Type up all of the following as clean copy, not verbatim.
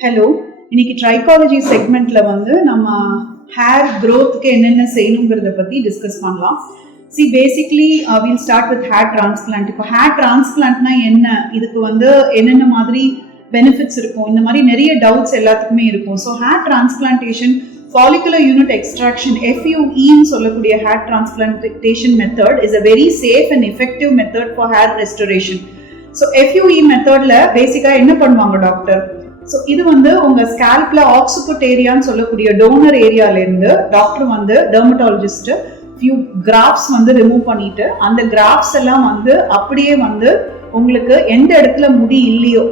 Hello, இன்னைக்கு trichology செக்மெண்ட்ல நம்ம hair க்ரோத்துக்கு என்னென்ன செய்யணுங்கிறத பத்தி டிஸ்கஸ் பண்ணலாம். Basically will start with hair transplant. இப்போ ஹேர் டிரான்ஸ்பிளான்ட்னா என்ன, இதுக்கு என்னென்ன மாதிரி பெனிஃபிட்ஸ் இருக்கும், இந்த மாதிரி நிறைய டவுட்ஸ் எல்லாத்துக்குமே இருக்கும். So hair transplantation follicular unit extraction FUE ன்னு சொல்லக்கூடிய hair transplantation method is a very safe and effective method for hair restoration. So FUE methodல பேசிக்கா என்ன பண்ணுவாங்க டாக்டர்? ஸோ இது உங்க ஸ்கேல்ப்ல ஆக்சிபுட் ஏரியான்னு சொல்லக்கூடிய டோனர் ஏரியால இருந்து doctor dermatologist few graphs remove பண்ணிட்டு அந்த கிராஃப்ஸ் எல்லாம் அப்படியே உங்களுக்கு எந்த இடத்துல முடி இல்லையோ,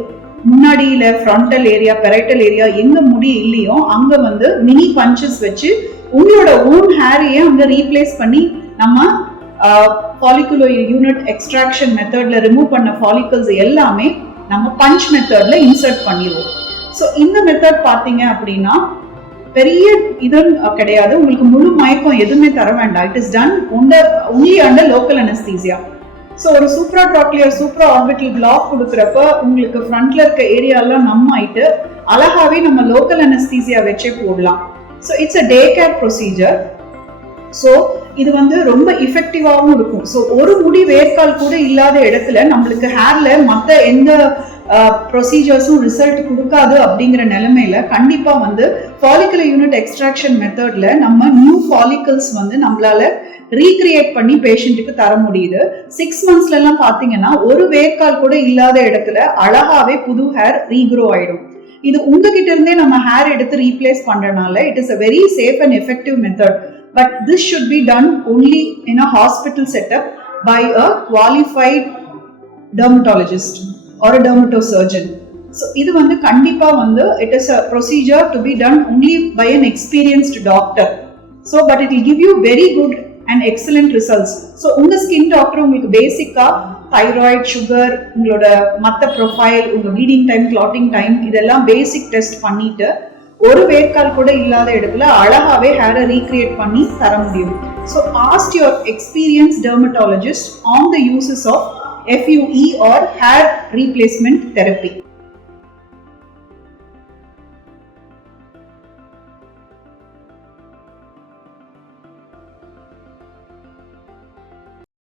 முன்னாடியில ஃப்ரண்டல் ஏரியா, பெரைட்டல் ஏரியா எங்க முடி இல்லையோ அங்க மினி பஞ்சஸ் வச்சு உங்களோட ஓன் ஹேரையே அங்க ரீப்ளேஸ் பண்ணி நம்ம ஃபாலிகுலர் யூனிட் எக்ஸ்ட்ராக்ஷன் மெத்தட்ல ரிமூவ் பண்ண ஃபாலிகல்ஸ் எல்லாமே நம்ம பஞ்ச் மெத்தட்ல இன்சர்ட் பண்ணிடுவோம். ஸோ இந்த மெத்தட் பார்த்தீங்க அப்படின்னா பெரிய இது கிடையாது, உங்களுக்கு முழு மயக்கம் எதுவுமே தர வேண்டாம். It is done only under local anaesthesia. So ஒரு சூப்ராட்ராக்லியர் சூப்ரா ஆர்பிட்டல் பிளாக் கொடுக்குறப்ப உங்களுக்கு ஃப்ரண்ட்ல இருக்க ஏரியாலாம் நம் ஆயிட்டு அழகாவே நம்ம லோக்கல் அனஸ்தீசியா வச்சே போடலாம். So it's a day care procedure. So இது ரொம்ப இஃபெக்டிவாகவும் இருக்கும். ஸோ ஒரு முடி வேர்க்கால் கூட இல்லாத இடத்துல நம்மளுக்கு ஹேர்ல மற்ற எந்த ப்ரொசீஜர்ஸும் ரிசல்ட் கொடுக்காது அப்படிங்கிற நிலைமையில கண்டிப்பா ஃபாலிகுலர் யூனிட் எக்ஸ்ட்ராக்ஷன் மெத்தட்ல நம்ம நியூ ஃபாலிகல்ஸ் நம்மளால ரீக்ரியேட் பண்ணி பேஷண்ட்டுக்கு தர முடியுது. 6 monthsல எல்லாம் பாத்தீங்கன்னா ஒரு வேர்க்கால் கூட இல்லாத இடத்துல அழகாவே புது ஹேர் ரீக்ரோ ஆயிடும். இது உங்ககிட்ட இருந்தே நம்ம ஹேர் எடுத்து ரீப்ளேஸ் பண்றதுனால it is a very safe and effective method. But this should be done only in a hospital setup by a qualified dermatologist or a dermatosurgeon. So இது கண்டிப்பா it is a procedure to be done only by an experienced doctor. So but it will give you very good and excellent results. So உங்க skin doctor உங்களுக்கு பேசிக்கா thyroid, sugar, உங்களோட மற்ற profile, உங்க bleeding time, clotting time இதெல்லாம் பேசிக் test பண்ணிட்டு ஒரு வேர்க்கால் கூட இல்லாத இடத்துல அழகாவே ஹேரை ரீக்ரியேட் பண்ணி தர முடியும். So ask your experience dermatologist on the uses of FUE or hair replacement therapy.